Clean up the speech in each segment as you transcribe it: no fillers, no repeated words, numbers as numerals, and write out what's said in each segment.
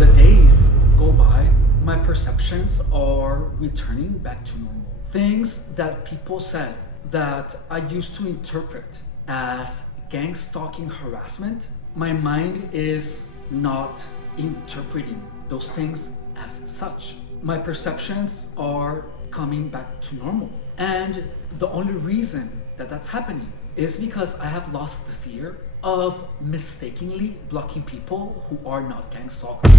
the days go by, my perceptions are returning back to normal. Things that people said that I used to interpret as gang-stalking harassment, my mind is not interpreting those things as such. My perceptions are coming back to normal. And the only reason that that's happening is because I have lost the fear of mistakenly blocking people who are not gang stalkers.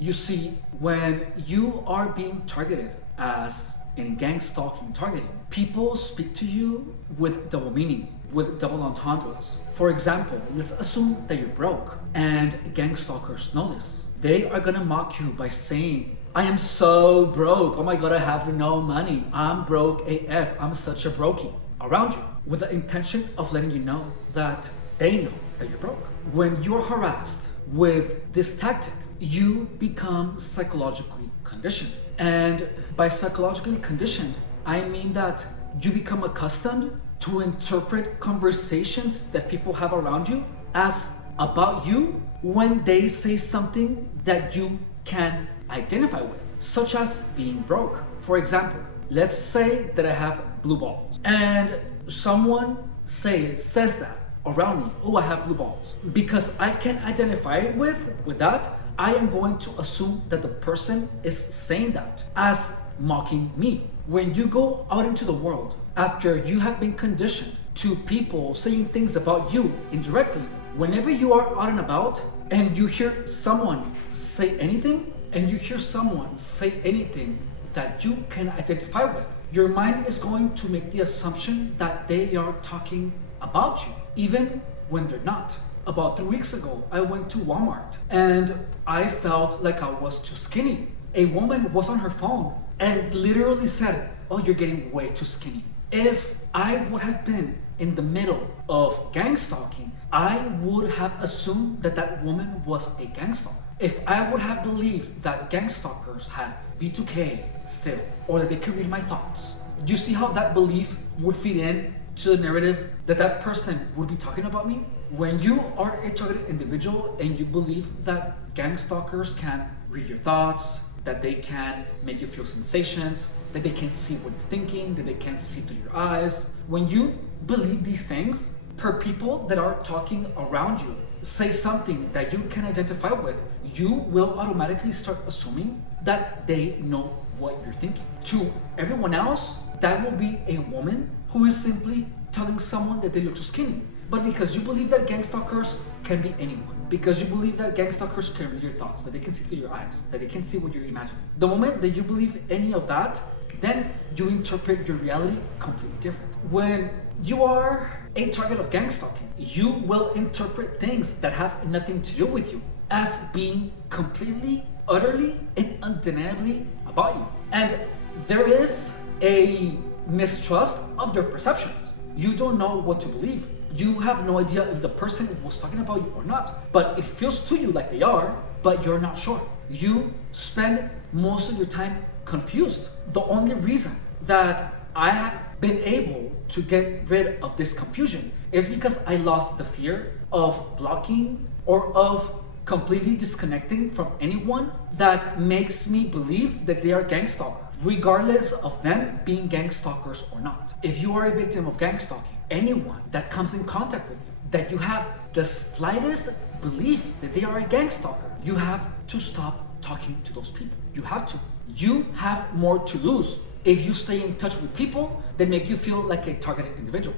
You see, when you are being targeted as in gang stalking targeting, people speak to you with double meaning, with double entendres. For example, let's assume that you're broke and gang stalkers know this. They are gonna mock you by saying, I am so broke, oh my god, I have no money, I'm broke AF, I'm such a brokey, around you, with the intention of letting you know that they know that you're broke. When you're harassed with this tactic, you become psychologically conditioned. And by psychologically conditioned, I mean that you become accustomed to interpret conversations that people have around you as about you when they say something that you can identify with, such as being broke. For example, let's say that I have blue balls and someone says that around me, oh, I have blue balls. Because I can identify with that, I am going to assume that the person is saying that as mocking me. When you go out into the world, after you have been conditioned to people saying things about you indirectly, whenever you are out and about and you hear someone say anything, and you hear someone say anything that you can identify with, your mind is going to make the assumption that they are talking about you, even when they're not. About 3 weeks ago, I went to Walmart and I felt like I was too skinny. A woman was on her phone and literally said, oh, you're getting way too skinny. If I would have been in the middle of gang stalking, I would have assumed that that woman was a gang stalker. If I would have believed that gang stalkers had V2K still, or that they could read my thoughts, do you see how that belief would fit in to the narrative that that person would be talking about me? When you are a targeted individual and you believe that gang stalkers can read your thoughts, that they can make you feel sensations, that they can see what you're thinking, that they can see through your eyes. When you believe these things, per people that are talking around you say something that you can identify with, you will automatically start assuming that they know what you're thinking. To everyone else, that will be a woman who is simply telling someone that they look too skinny. But because you believe that gang stalkers can be anyone, because you believe that gang stalkers can read your thoughts, that they can see through your eyes, that they can see what you're imagining, the moment that you believe any of that, then you interpret your reality completely different. When you are a target of gang stalking, you will interpret things that have nothing to do with you as being completely, utterly, and undeniably about you. And there is a mistrust of your perceptions. You don't know what to believe. You have no idea if the person was talking about you or not, but it feels to you like they are, but you're not sure. You spend most of your time confused. The only reason that I have been able to get rid of this confusion is because I lost the fear of blocking or of completely disconnecting from anyone that makes me believe that they are gang stalkers, regardless of them being gang stalkers or not. If you are a victim of gang stalking, anyone that comes in contact with you, that you have the slightest belief that they are a gang stalker, you have to stop talking to those people. You have to. You have more to lose if you stay in touch with people that make you feel like a targeted individual.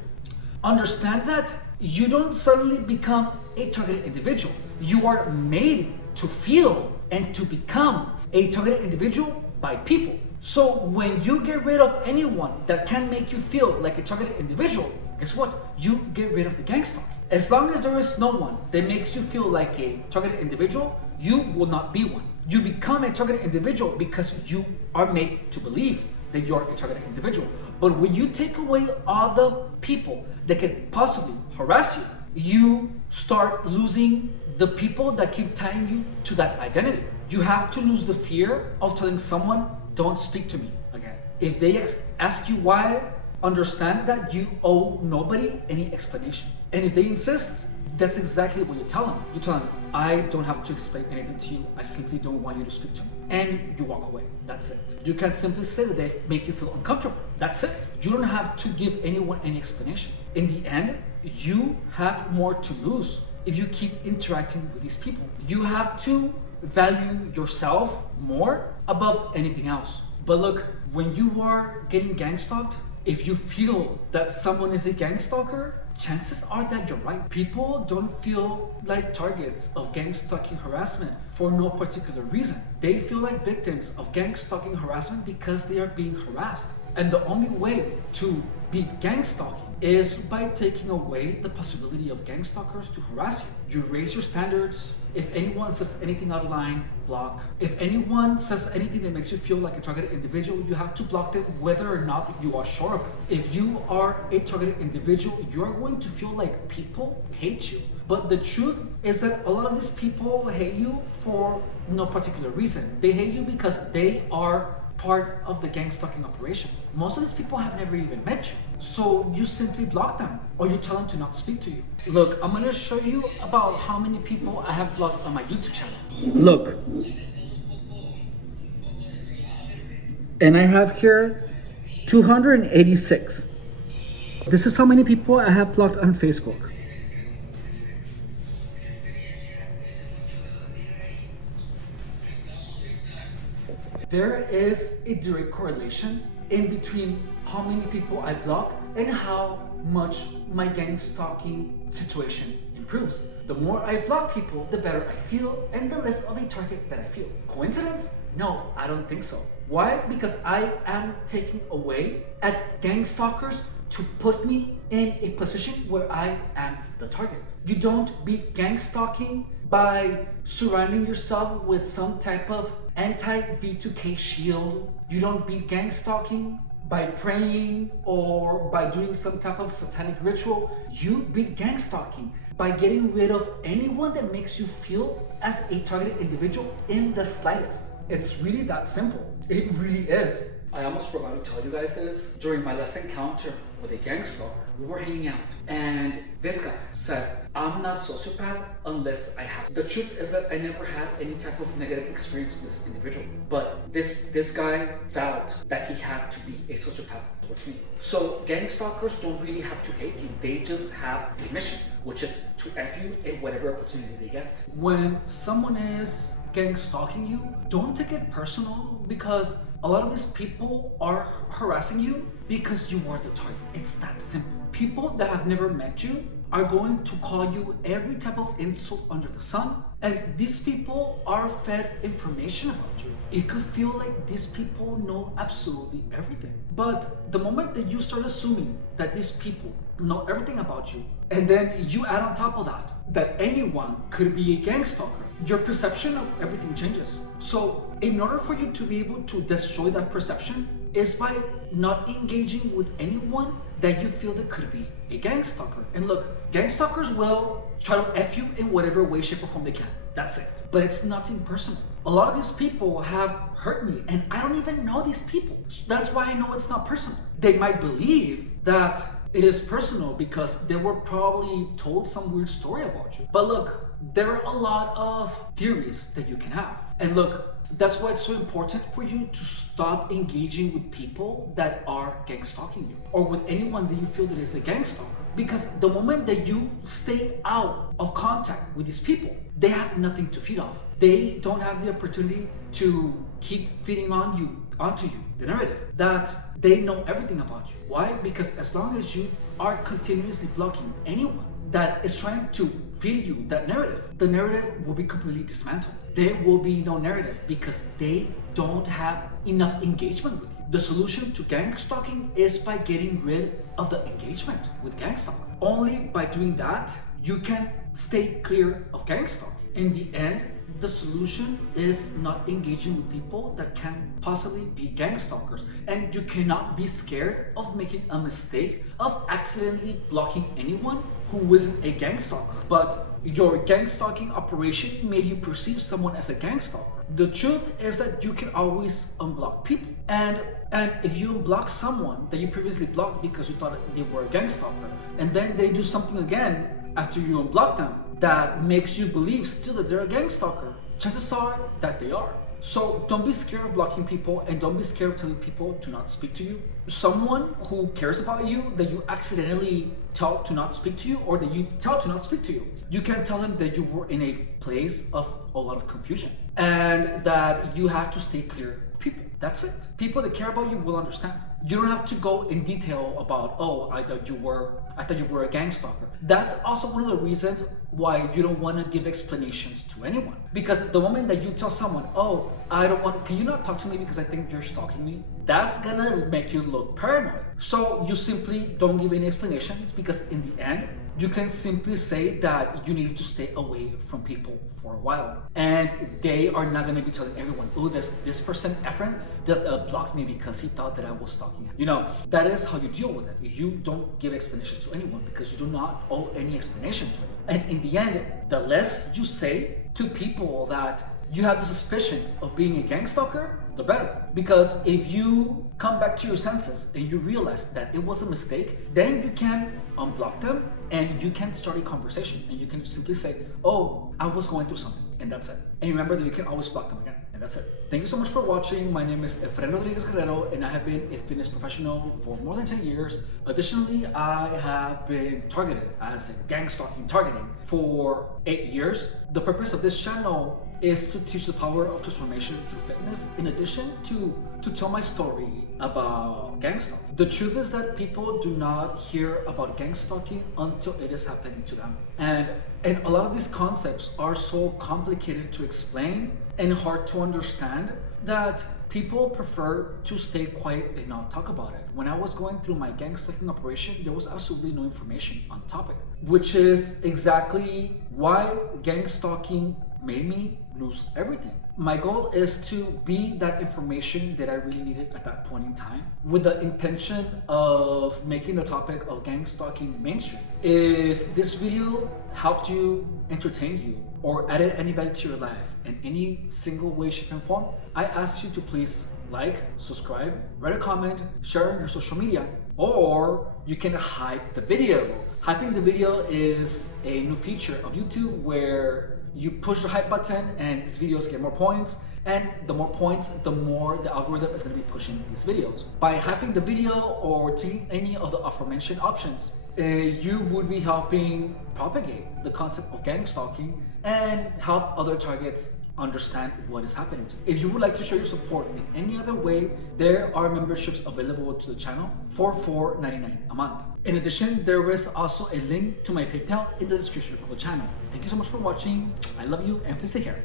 Understand that you don't suddenly become a targeted individual. You are made to feel and to become a targeted individual by people. So when you get rid of anyone that can make you feel like a targeted individual, guess what? You get rid of the gang stalking. As long as there is no one that makes you feel like a targeted individual, you will not be one. You become a targeted individual because you are made to believe that you're a targeted individual. But when you take away all the people that can possibly harass you, you start losing the people that keep tying you to that identity. You have to lose the fear of telling someone don't speak to me again. If they ask you why, understand that you owe nobody any explanation. And if they insist, that's exactly what you tell them. You tell them, I don't have to explain anything to you. I simply don't want you to speak to me. And you walk away. That's it. You can simply say that they make you feel uncomfortable. That's it. You don't have to give anyone any explanation. In the end, you have more to lose if you keep interacting with these people. You have to value yourself more above anything else. But look, when you are getting gangstalked, if you feel that someone is a gangstalker, chances are that you're right. People don't feel like targets of gangstalking harassment for no particular reason. They feel like victims of gangstalking harassment because they are being harassed. And the only way to beat gangstalking is by taking away the possibility of gangstalkers to harass you. You raise your standards. If anyone says anything out of line, block. If anyone says anything that makes you feel like a targeted individual, you have to block them whether or not you are sure of it. If you are a targeted individual, you are going to feel like people hate you. But the truth is that a lot of these people hate you for no particular reason. They hate you because they are part of the gangstalking operation. Most of these people have never even met you. So you simply block them or you tell them to not speak to you. Look, I'm gonna show you about how many people I have blocked on my YouTube channel. Look. And I have here 286. This is how many people I have blocked on Facebook. There is a direct correlation in between how many people I block and how much my gangstalking situation improves. The more I block people, the better I feel and the less of a target that I feel. Coincidence? No, I don't think so. Why? Because I am taking away at gangstalkers to put me in a position where I am the target. You don't beat gangstalking by surrounding yourself with some type of anti-V2K shield. You don't beat gangstalking by praying or by doing some type of satanic ritual. You beat gangstalking by getting rid of anyone that makes you feel as a targeted individual in the slightest. It's really that simple. It really is. I almost forgot to tell you guys this. During my last encounter with a gangstalker, we were hanging out and this guy said, I'm not a sociopath unless I have. The truth is that I never had any type of negative experience with this individual, but this guy felt that he had to be a sociopath towards me. So gangstalkers don't really have to hate you. They just have a mission, which is to F you in whatever opportunity they get. When someone is gangstalking you, don't take it personal because a lot of these people are harassing you because you are the target. It's that simple. People that have never met you are going to call you every type of insult under the sun, and these people are fed information about you. It could feel like these people know absolutely everything. But the moment that you start assuming that these people know everything about you, and then you add on top of that anyone could be a gangstalker, your perception of everything changes. So in order for you to be able to destroy that perception is by not engaging with anyone that you feel that could be a gangstalker. And look, gangstalkers will try to F you in whatever way, shape, or form they can. That's it. But it's nothing personal. A lot of these people have hurt me and I don't even know these people. So that's why I know it's not personal. They might believe that it is personal because they were probably told some weird story about you. But look, there are a lot of theories that you can have. And look, that's why it's so important for you to stop engaging with people that are gangstalking you or with anyone that you feel that is a gangstalker. Because the moment that you stay out of contact with these people, they have nothing to feed off. They don't have the opportunity to keep feeding onto you the narrative that they know everything about you. Why? Because as long as you are continuously blocking anyone that is trying to feed you that narrative, the narrative will be completely dismantled. There will be no narrative because they don't have enough engagement with you. The solution to gangstalking is by getting rid of the engagement with gangstalking. Only by doing that, you can stay clear of gangstalking. In the end, the solution is not engaging with people that can possibly be gangstalkers. And you cannot be scared of making a mistake of accidentally blocking anyone who isn't a gangstalker. But your gangstalking operation made you perceive someone as a gangstalker. The truth is that you can always unblock people. And if you unblock someone that you previously blocked because you thought they were a gangstalker, and then they do something again after you unblock them that makes you believe still that they're a gangstalker, chances are that they are. So don't be scared of blocking people, and don't be scared of telling people to not speak to you. Someone who cares about you that you accidentally tell to not speak to you, or that you tell to not speak to you, you can tell them that you were in a place of a lot of confusion and that you have to stay clear of people. That's it. People that care about you will understand. You don't have to go in detail about, oh, I thought you were a gangstalker. That's also one of the reasons why you don't want to give explanations to anyone. Because the moment that you tell someone, oh, can you not talk to me because I think you're stalking me? That's gonna make you look paranoid. So you simply don't give any explanations, because in the end, you can simply say that you needed to stay away from people for a while. And they are not gonna be telling everyone, oh, this person, Efren, just blocked me because he thought that I was stalking him. You know, that is how you deal with it. You don't give explanations to anyone because you do not owe any explanation to it. And in the end, the less you say to people that you have the suspicion of being a gangstalker, the better. Because if you come back to your senses and you realize that it was a mistake, then you can unblock them and you can start a conversation, and you can simply say, oh, I was going through something, and that's it. And remember that you can always block them again, and that's it. Thank you so much for watching. My name is Efren Rodriguez, and I have been a fitness professional for more than 10 years. Additionally, I have been targeted as a gangstalking targeting for 8 years. The purpose of this channel is to teach the power of transformation through fitness, in addition to tell my story about gangstalking. The truth is that people do not hear about gangstalking until it is happening to them. And a lot of these concepts are so complicated to explain and hard to understand that people prefer to stay quiet and not talk about it. When I was going through my gangstalking operation, there was absolutely no information on the topic, which is exactly why gangstalking made me lose everything. My goal is to be that information that I really needed at that point in time, with the intention of making the topic of gangstalking mainstream. If this video helped you, entertained you, or added any value to your life in any single way, shape, and form, I ask you to please like, subscribe, write a comment, share on your social media, or you can hype the video. Hyping the video is a new feature of YouTube where you push the hype button and these videos get more points, and the more points, the more the algorithm is going to be pushing these videos. By hyping the video or taking any of the aforementioned options, you would be helping propagate the concept of gangstalking and help other targets understand what is happening to you. If you would like to show your support in any other way, there are memberships available to the channel for $4.99 a month. In addition, there is also a link to my PayPal in the description of the channel. Thank you so much for watching. I love you, and please take care.